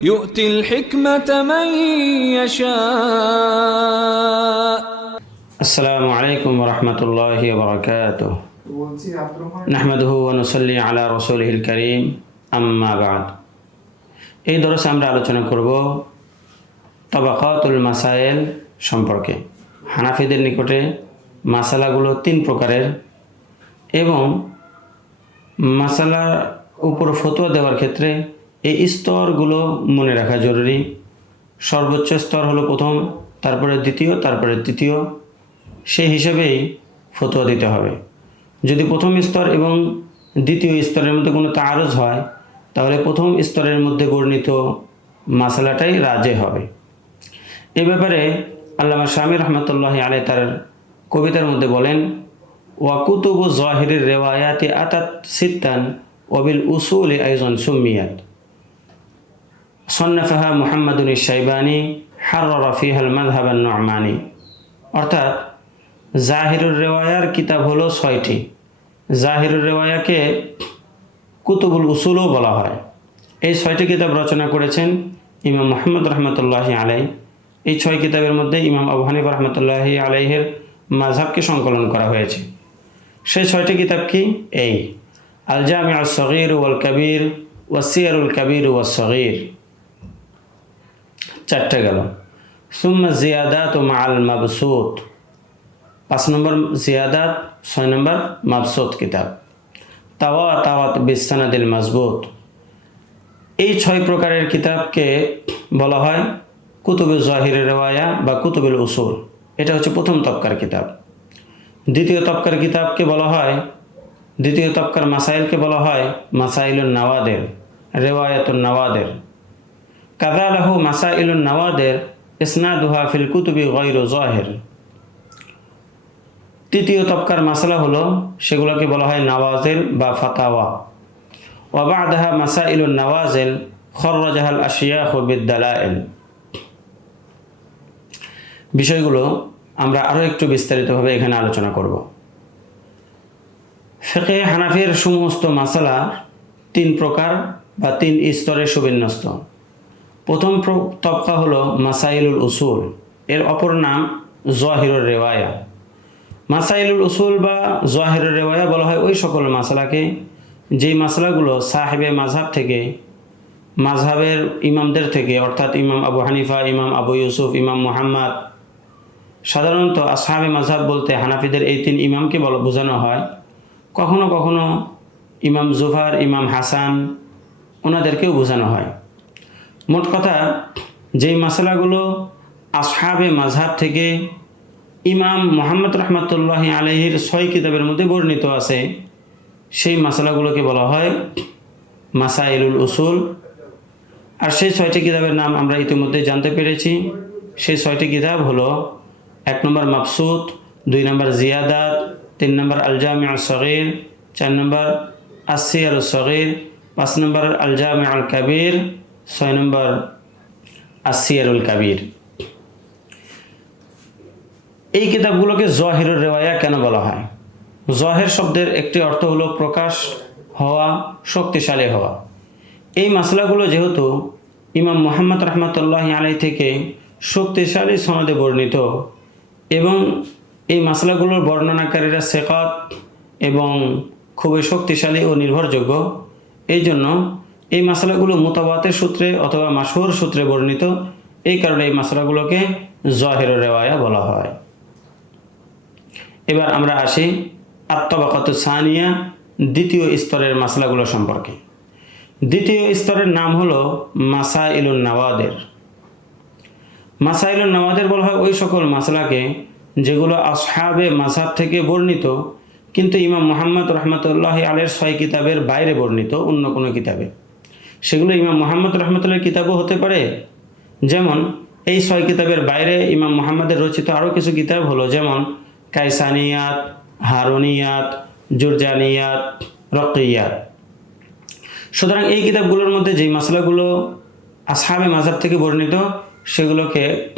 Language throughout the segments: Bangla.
يؤتي الحكمة من يشاء আসসালামু আলাইকুম রহমতুল্লাহ বরকাত বলছি আব্দুর রহমান নাহমাদুহু ওয়ানুসল্লি আলা রসুলহিল করিম আম্মা বাদ এই দরসে আমরা আলোচনা করব তবাকাতুল মাসাইল সম্পর্কে হানাফিদের নিকটে মাসালাগুলো তিন প্রকারের এবং মাসালার উপর ফতোয়া দেওয়ার ক্ষেত্রে এই স্তরগুলো মনে রাখা জরুরি। সর্বোচ্চ স্তর হলো প্রথম, তারপরে দ্বিতীয়, তারপরে তৃতীয়। সেই হিসেবেই ফতোয়া দিতে হবে। যদি প্রথম স্তর এবং দ্বিতীয় স্তরের মধ্যে কোনো তারজ হয়, তাহলে প্রথম স্তরের মধ্যে বর্ণিত মাসালাটাই রাজে হবে। এ ব্যাপারে আল্লামা স্বামী রহমতুল্লাহ আলাই তার কবিতার মধ্যে বলেন ওয়াকুতুবু জাহিরের রেওয়ায়াতে আতাত সিত্তান ওবিল উসুল আইজন সুমিয়াত সন্নাফাহা মুহাম্মদুল সাইবানি হার রফিহাল মাদহাবান নমানি। অর্থাৎ জাহিরুর রেওয়ায়ার কিতাব হলো ছয়টি। জাহিরুর রেওয়ায়াকে কুতুবুল উসুলও বলা হয়। এই ছয়টি কিতাব রচনা করেছেন ইমাম মোহাম্মদ রহমতুল্লাহি আলাই এই ছয় কিতাবের মধ্যে ইমাম আবু হানিফ রহমতুল্লাহি আলাইহের মাঝহাবকে সংকলন করা হয়েছে। সেই ছয়টি কিতাব কি? এই আল জামি আল সগির ওয়াল কবির ওয়াসিয়ারুল কবির ওয়া সগির চারটে গেল। সুম্মা জিয়াদাত ও মাল মাবসুত। পাঁচ নম্বর জিয়াদাত, ছয় নম্বর মাবসুত কিতাব। তাওয়া তাওয়াত বিসানাদিল মজবুত। এই ছয় প্রকারের কিতাবকে বলা হয় কুতুবে জাহিরের রেওয়ায়া বা কুতুবুল উসুল। এটা হচ্ছে প্রথম তবকার কিতাব। দ্বিতীয় তবকার কিতাবকে বলা হয় দ্বিতীয় তবকার মাসাইলকে বলা হয় মাসাইলুন নওয়াদের, রেওয়ায়াতুন নওয়াদের। কাদালাহু মাসাইলুন নওয়াদের ইসনাদুহা ফিল কুতুবি গৈর জাহের। তৃতীয় তবকার মাসালা হলো, সেগুলোকে বলা হয় নওয়াজেল বা ফাতাওয়া। ওয়াবাদাহা মাসাইলুন নওয়াজেল খররাজাহাল আশিয়াহ বিদ্যালায়েল বিষয়গুলো আমরা আরও একটু বিস্তারিতভাবে এখানে আলোচনা করব। ফেকে হানাফির সমস্ত মাসালা তিন প্রকার বা তিন স্তরে সুবিন্যস্ত। প্রথম প্র- তবকা হলো মাসাইলুল উসুল। এর অপর নাম জহিরুর রেওয়ায়া। মাসাইলুল উসুল বা জহিরুর রেওয়ায়া বলা হয় ওই সকল মাসালাকে, যেই মাসালাগুলো সাহেবে মাঝহাব থেকে, মাঝহাবের ইমামদের থেকে, অর্থাৎ ইমাম আবু হানিফা, ইমাম আবু ইউসুফ, ইমাম মোহাম্মদ, সাধারণত আসহাবে মাঝহাব বলতে হানাফিদের এই তিন ইমামকে বল বোঝানো হয়। কখনো কখনো ইমাম জুফার, ইমাম হাসান, ওনাদেরকেও বোঝানো হয়। মোট কথা, যেই মশলাগুলো আসহাবে মাঝহাব থেকে ইমাম মোহাম্মদ রহমতুল্লাহ আলহির ছয় কিতাবের মধ্যে বর্ণিত আছে, সেই মশলাগুলোকে বলা হয় মাসাইলুল উসুল। আর সেই ছয়টি কিতাবের নাম আমরা ইতিমধ্যে জানতে পেরেছি। সেই ছয়টি কিতাব হলো এক নম্বর মাফসুদ দুই নম্বর জিয়াদাত, তিন নম্বর আলজামি আল সগির, চার নম্বর আসিয়ার সগির, পাঁচ নম্বর আলজামি আল কাবির ছয় নম্বর আসিয়ারুল কাবির। এই কিতাবগুলোকে জহিরুর রেওয়ায়া কেন বলা হয়? জহের শব্দের একটি অর্থ হলো প্রকাশ হওয়া, শক্তিশালী হওয়া। এই মশলাগুলো যেহেতু ইমাম মোহাম্মদ রহমতুল্লাহ আলাই থেকে শক্তিশালী সনদে বর্ণিত এবং এই মশলাগুলোর বর্ণনাকারীরা সেকাত এবং খুবই শক্তিশালী ও নির্ভরযোগ্য, এই জন্য এই মশলাগুলো মোতাবাতের সূত্রে অথবা মাসহুর সূত্রে বর্ণিত। এই কারণে এই মশলাগুলোকে জহের রেওয়ায়া বলা হয়। এবার আমরা আসি আত্মবাকাত সানিয়া দ্বিতীয় স্তরের মাসলাগুলো সম্পর্কে। দ্বিতীয় স্তরের নাম হলো মাসাইলুন নওয়াদের। মাসাইলুন নওয়াদের বলা হয় ওই সকল মাসলাকে যেগুলো আসহাবে মাসাব থেকে বর্ণিত, কিন্তু ইমাম মোহাম্মদ রহমতুল্লাহ আলের ছয় কিতাবের বাইরে বর্ণিত, অন্য কোনো কিতাবে। সেগুলো ইমাম মোহাম্মদ রহমতুল্লাহ কিতাবও হতে পারে। যেমন, এই ছয় কিতাবের বাইরে ইমাম মোহাম্মদের রচিত আরও কিছু কিতাব হলো, যেমন, কাইসানিয়াত, হারুনিয়াত, জুরজানিয়াত রকিয়াত সুতরাং এই কিতাবগুলোর মধ্যে যেই মশলাগুলো আসহাবে মাজাব থেকে বর্ণিত, সেগুলোকে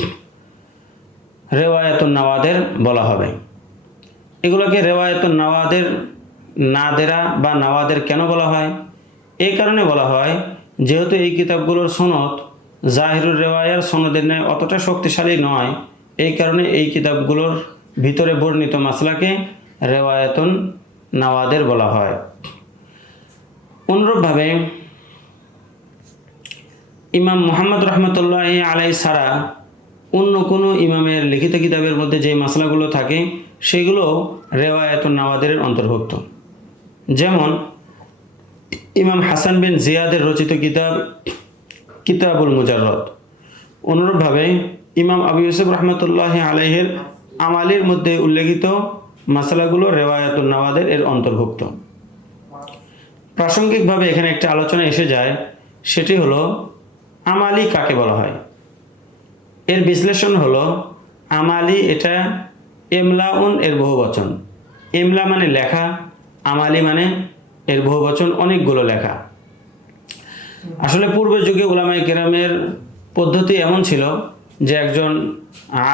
রেওয়ায়াতুন নওয়াদের বলা হবে। এগুলোকে রেওয়ায়াতুন নওয়াদের নাদেরা বা নওয়াদের কেন বলা হয়? এই কারণে বলা হয়, যেহেতু এই কিতাবগুলোর সনদ জাহিরুর রেওয়ায়ার সনদের ন্যায় অতটা শক্তিশালী নয়, এই কারণে এই কিতাবগুলোর ভিতরে বর্ণিত মাসলাকে রেওয়ায়াতুন নাওয়াদের বলা হয়। অনুরূপভাবে, ইমাম মোহাম্মদ রহমতুল্লাহ আলাই ছাড়া অন্য কোনো ইমামের লিখিত কিতাবের মধ্যে যে মাসলাগুলো থাকে, সেগুলো রেওয়ায়াতুন নাওয়াদের অন্তর্ভুক্ত। যেমন ইমাম হাসান বিন জিয়াদের রচিত কিতাব কিতাবুল মুজাররদ। অনুরূপভাবে ইমাম আবু ইউসুফ রহমতুল্লাহ আলাইহের আমালির মধ্যে উল্লেখিত মাসালাগুলো রেওয়ায়াতুল নাওয়াদের এর অন্তর্ভুক্ত। প্রাসঙ্গিকভাবে এখানে একটা আলোচনা এসে যায়, সেটি হলো আমালি কাকে বলা হয়? এর বিশ্লেষণ হলো আমালি এটা এমলাউন এর বহুবচন। এমলা মানে লেখা, আমালি মানে এর বহুবচন অনেকগুলো লেখা। আসলে পূর্বের যুগে উলামাই কেরামের পদ্ধতি এমন ছিল যে একজন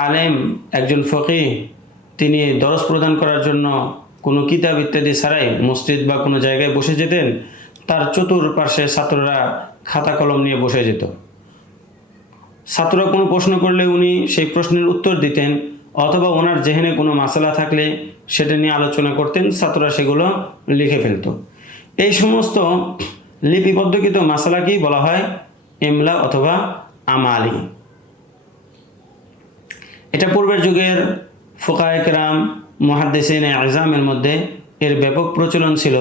আলেম, একজন ফকি তিনি দরস প্রদান করার জন্য কোনো কিতাব ইত্যাদি ছাড়াই মসজিদ বা কোনো জায়গায় বসে যেতেন, তার চতুর্পাশে ছাত্ররা খাতা কলম নিয়ে বসে যেত। ছাত্ররা কোনো প্রশ্ন করলে উনি সেই প্রশ্নের উত্তর দিতেন অথবা ওনার জেহেনে কোনো মাসালা থাকলে সেটা নিয়ে আলোচনা করতেন, ছাত্ররা সেগুলো লিখে ফেলতো। এই সমস্ত লিপিবদ্ধকৃত মাসালাকেই বলা হয় এমলা অথবা আমালি। এটা পূর্বের যুগের ফোকায়করাম মহাদ্দেসিন আজামের মধ্যে এর ব্যাপক প্রচলন ছিল।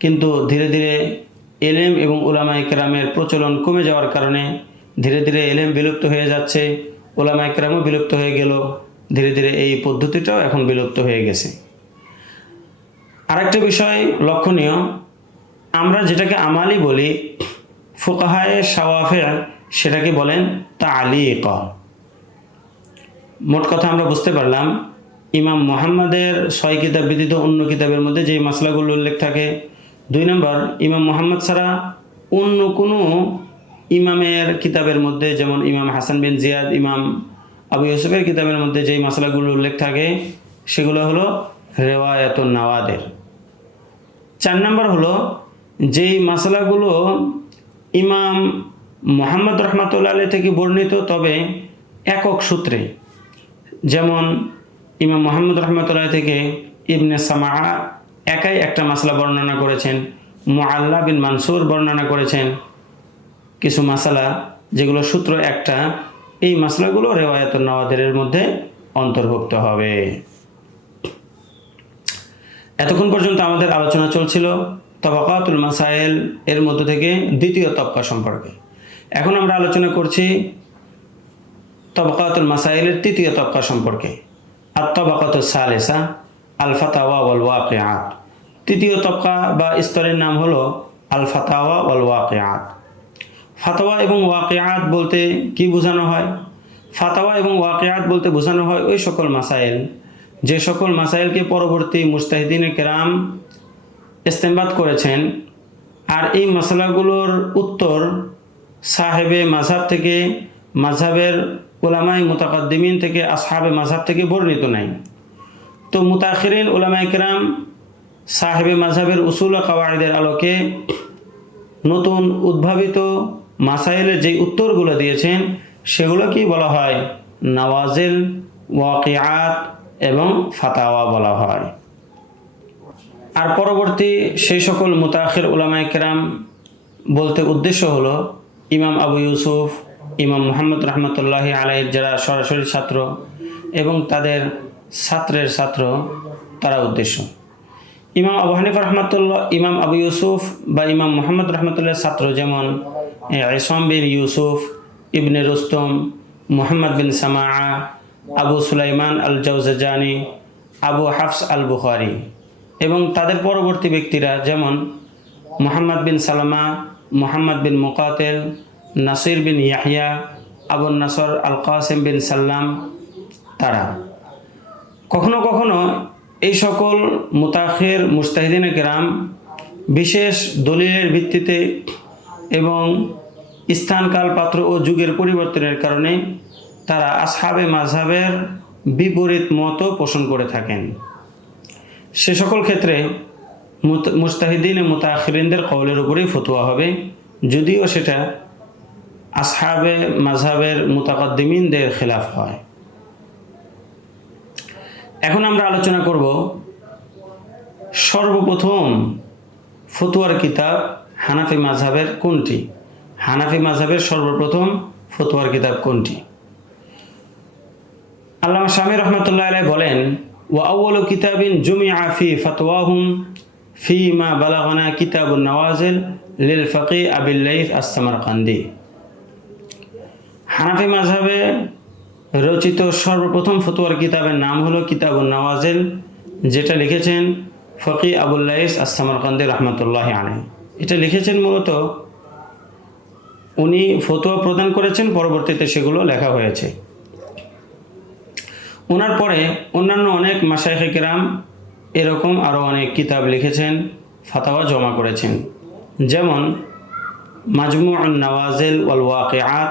কিন্তু ধীরে ধীরে এলেম এবং উলামা একরামের প্রচলন কমে যাওয়ার কারণে ধীরে ধীরে এলেম বিলুপ্ত হয়ে যাচ্ছে ওলামা একরামও বিলুপ্ত হয়ে গেল। ধীরে ধীরে এই পদ্ধতিটাও এখন বিলুপ্ত হয়ে গেছে। আরেকটা বিষয় লক্ষণীয় আমরা যেটাকে আমালি বলি, ফোকাহায় সাওয়াফে সেটাকে বলেন তা আলী মোট কথা আমরা বুঝতে পারলাম, ইমাম মোহাম্মদের ছয় কিতাব ব্যতীত অন্য কিতাবের মধ্যে যে মাসলাগুলো উল্লেখ থাকে। দুই নম্বর, ইমাম মোহাম্মদ ছাড়া অন্য কোনো ইমামের কিতাবের মধ্যে, যেমন ইমাম হাসান বিন জিয়াদ, ইমাম আবু ইউসুফের কিতাবের মধ্যে যেই মাসলাগুলো উল্লেখ থাকে, সেগুলো হলো রেওয়ায়ত নাওয়াদের। চার নম্বর হলো যেই মশলাগুলো ইমাম মোহাম্মদ রহমাতুল্লাহ আলী থেকে বর্ণিত, তবে একক সূত্রে, যেমন ইমাম মোহাম্মদ রহমতুল্লাহ থেকে ইবনে সামা একাই একটা মাসলা বর্ণনা করেছেন মোয়াল্লা বিন মানসুর বর্ণনা করেছেন। কিছু মাসালা যেগুলো সূত্র একটা, এই মাসলাগুলো রেওয়ায়ত নওয়াদের মধ্যে অন্তর্ভুক্ত হবে। এতক্ষণ পর্যন্ত আমাদের আলোচনা চলছিল। তবাকাতুল মাসাইল এর মধ্য থেকে দ্বিতীয় তবকা সম্পর্কে। এখন আমরা আলোচনা করছি তবকাতুল মাসাইলের তৃতীয় তবকা সম্পর্কে। আর তবাকাত সালেসা আল ফাতাওয়া ওয়াল তৃতীয় তবকা বা স্তরের নাম হলো আল ফাতাওয়া ওয়াল ওয়াকিআত ফাতাওয়া এবং ওয়াকিআত বলতে কি বোঝানো হয়? ফাতাওয়া এবং ওয়াকিআত বলতে বোঝানো হয় ওই সকল মাসাইল। যে সকল মাসাইলকে পরবর্তী মুস্তাহিদিনে কেরাম ইস্তেমবাদ করেছেন। আর এই মশলাগুলোর উত্তর সাহেবে মাঝহাব থেকে, মাঝহাবের ওলামাই মুতাকাদ্দিমিন থেকে, আসহাবে মাঝহাব থেকে বর্ণিত নাই। তো মুতাখিরিন ওলামাই কেরাম সাহেবে মাঝহাবের উসুল ও কাওয়াইদের আলোকে নতুন উদ্ভাবিত মাসাইলের যে উত্তরগুলো দিয়েছেন সেগুলোকেই বলা হয় নওয়াজিল, ওয়াকিয়াত এবং ফাতাওয়া বলা হয়। আর পরবর্তী সেই সকল মুতাখির উলামায় কেরাম বলতে উদ্দেশ্য হলো ইমাম আবু ইউসুফ, ইমাম মোহাম্মদ রহমতুল্লাহ আলাইয়ের যারা সরাসরি ছাত্র এবং তাদের ছাত্রের ছাত্র, তারা উদ্দেশ্য। ইমাম আবু হানিফ রহমতুল্লাহ, ইমাম আবু ইউসুফ বা ইমাম মোহাম্মদ রহমতুল্লাহ ছাত্র যেমন ইসম বিন ইউসুফ, ইবনে রুস্তম, মোহাম্মদ বিন সামা আবু সুলাইমান আল জৌজানি আবু হাফস আল বুখারি এবং তাদের পরবর্তী ব্যক্তিরা যেমন মোহাম্মদ বিন সালামা, মোহাম্মদ বিন মোকাতেল, নাসির বিন ইয়াহিয়া আবুল নাসর আল কাসেম বিন সাল্লাম, তারা। কখনো কখনো এই সকল মুতাখের মুস্তাহিদিন গ্রাম বিশেষ দলিলের ভিত্তিতে এবং স্থানকাল পাত্র ও যুগের পরিবর্তনের কারণে তারা আসহাবে মাঝহাবের বিপরীত মতও পোষণ করে থাকেন। সে সকল ক্ষেত্রে মুস্তাহিদিন মুতাখিরিনদের কৌলের উপরেই ফতুয়া হবে। যদিও সেটা আসহাবে মাঝহাবের মুতাকদ্দিমিনদের খেলাফ হয়। এখন আমরা আলোচনা করব সর্বপ্রথম ফতুয়ার কিতাব হানাফি মাঝহাবের কোনটি? হানাফি মাঝহাবের সর্বপ্রথম ফতুয়ার কিতাব কোনটি? আল্লামা স্বামী রহমতুল্লাহ বলেন ওয়া আউ্বালু কিতাবিন জুমি আফি ফতওয়াহুম ফি মা বালাগনা কিতাবুন নওয়াজিল লিল ফকি আবিল্লাইফ আস্তামার কান্দি হানাফি রচিত সর্বপ্রথম ফতুয়ার কিতাবের নাম হলো কিতাবুন নওয়াজিল, যেটা লিখেছেন ফকি আবুল্লাইস আস্তামারকান্দি রহমতুল্লাহ আলাই এটা লিখেছেন মূলত উনি ফতুয়া প্রদান করেছেন, পরবর্তীতে সেগুলো লেখা হয়েছে। ওনার পরে অন্যান্য অনেক মাসাইখে কেরাম এরকম আরও অনেক কিতাব লিখেছেন, ফাতাওয়া জমা করেছেন। যেমন মাজমু নওয়াজেল ওয়াল ওয়াকিআত,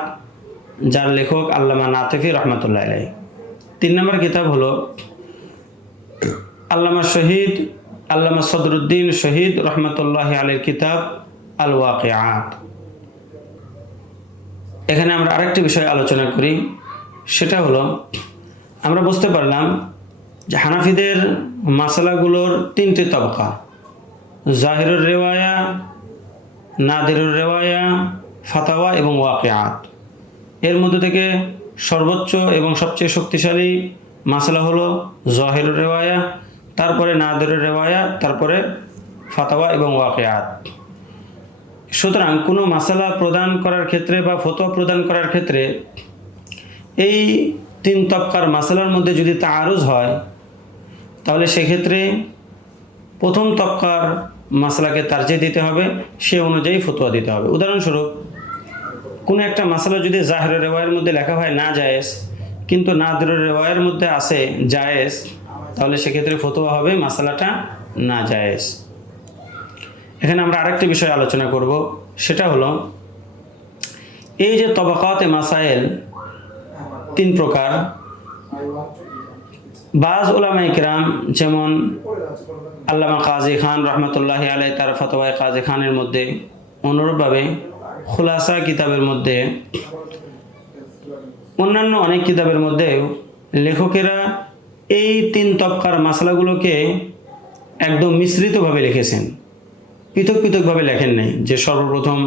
যার লেখক আল্লামা নাতেফি রহমতুল্লাহ আলাই তিন নম্বর কিতাব হলো আল্লামা শহীদ, আল্লামা সদরুদ্দিন শহীদ রহমতুল্লাহ আলীর কিতাব আল ওয়াকিআত। এখানে আমরা আরেকটি বিষয় আলোচনা করি, সেটা হলো আমরা বুঝতে পারলাম যে হানাফিদের মাসালাগুলোর তিনটি তবকা। জাহিরুর রেওয়ায়া, নাদিরুর রেওয়ায়া, ফাতাওয়া এবং ওয়াকিআত এর মধ্যে থেকে সর্বোচ্চ এবং সবচেয়ে শক্তিশালী মাসালা হলো জহিরুর রেওয়ায়া, তারপরে নাদিরুর রেওয়ায়া, তারপরে ফাতাওয়া এবং ওয়াকিআত সুতরাং কোনো মাসালা প্রদান করার ক্ষেত্রে বা ফতোয়া প্রদান করার ক্ষেত্রে এই তিন তবকার মাসালার মধ্যে যদি তারুজ হয়, তাহলে সেক্ষেত্রে প্রথম তবকার মাসালাকে তারজে দিতে হবে, সে অনুযায়ী ফতোয়া দিতে হবে। উদাহরণস্বরূপ, কোনো একটা মাসালা যদি জাহের রেওয়ায়ের মধ্যে লেখা হয় না জায়েজ, কিন্তু নাদর রেওয়ায়ের মধ্যে আছে জায়েজ, তাহলে সেক্ষেত্রে ফতোয়া হবে মাসালাটা না জায়েজ। এখানে আমরা আরেকটি বিষয় আলোচনা করব, সেটা হলো, এই যে তবাকাতে মাসাইল তিন প্রকার। বাজ ওলামা ইকরাম যেমন আল্লামা কাজী খান রহমতুল্লাহ আলাই তার ফতোয়ায় কাজী খানের মধ্যে, অনুরূপভাবে খুলাসা কিতাবের মধ্যে, অন্যান্য অনেক কিতাবের মধ্যে লেখকেরা এই তিন তবকার মশলাগুলোকে একদম মিশ্রিতভাবে লিখেছেন। পৃথক পৃথকভাবে লেখেন নাই, যে সর্বপ্রথম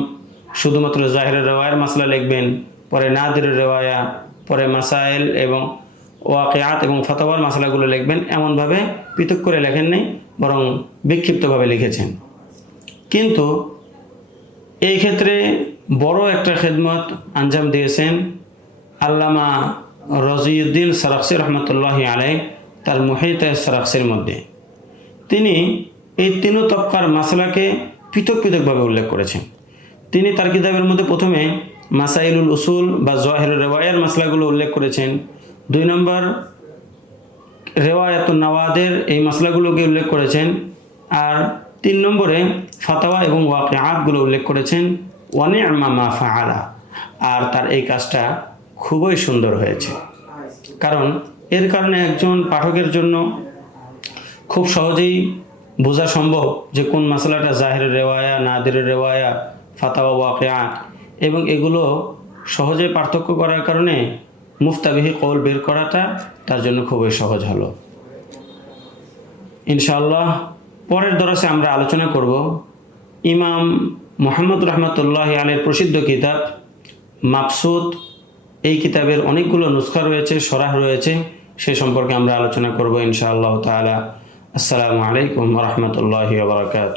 শুধুমাত্র জাহের রেওয়ায়ের মাসলা লিখবেন, পরে নাদির রেওয়ায়া পরে মাসাইল এবং ওয়াকিয়াত এবং ফতোয়ার মশলাগুলো লিখবেন, এমনভাবে পৃথক করে লেখেন নেই, বরং বিক্ষিপ্তভাবে লিখেছেন। কিন্তু এই ক্ষেত্রে বড় একটা খেদমত আঞ্জাম দিয়েছেন আল্লামা রজিউদ্দিন সারাকসি রহমতুল্লাহ আলাই তার মুহিত সারাকসির মধ্যে। তিনি এই তিন তবকার মাসলাকে পৃথক পৃথকভাবে উল্লেখ করেছেন। তিনি তার কিতাবের মধ্যে প্রথমে মাসাইলুল উসুল বা জহের রেওয়ায়ার মশলাগুলো উল্লেখ করেছেন। দুই নম্বর রেওয়ায়াত নওয়াদের এই মশলাগুলোকে উল্লেখ করেছেন। আর তিন নম্বরে ফাতাওয়া এবং ওয়াকে আতগুলো উল্লেখ করেছেন। ওয়ানে মা ফাআলা। আর তার এই কাজটা খুবই সুন্দর হয়েছে। কারণ এর কারণে একজন পাঠকের জন্য খুব সহজেই বোঝা সম্ভব যে কোন মশলাটা জাহের রেওয়ায়া নাদের রেওয়ায়া, ফাতাওয়া ওয়াকিয়া এবং এগুলো সহজে পার্থক্য করার কারণে মুফতাবিহি কৌল বের করাটা তার জন্য খুবই সহজ হলো। ইনশাআল্লাহ পরের দরসে আমরা আলোচনা করব ইমাম মোহাম্মদ রহমতুল্লাহ আলের প্রসিদ্ধ কিতাব মাপসুদ এই কিতাবের অনেকগুলো নুস্খা রয়েছে, সরাহ রয়েছে, সে সম্পর্কে আমরা আলোচনা করব ইনশাআল্লাহ তালা আসসালামু আলাইকুম রহমতুল্লাহ বারকাত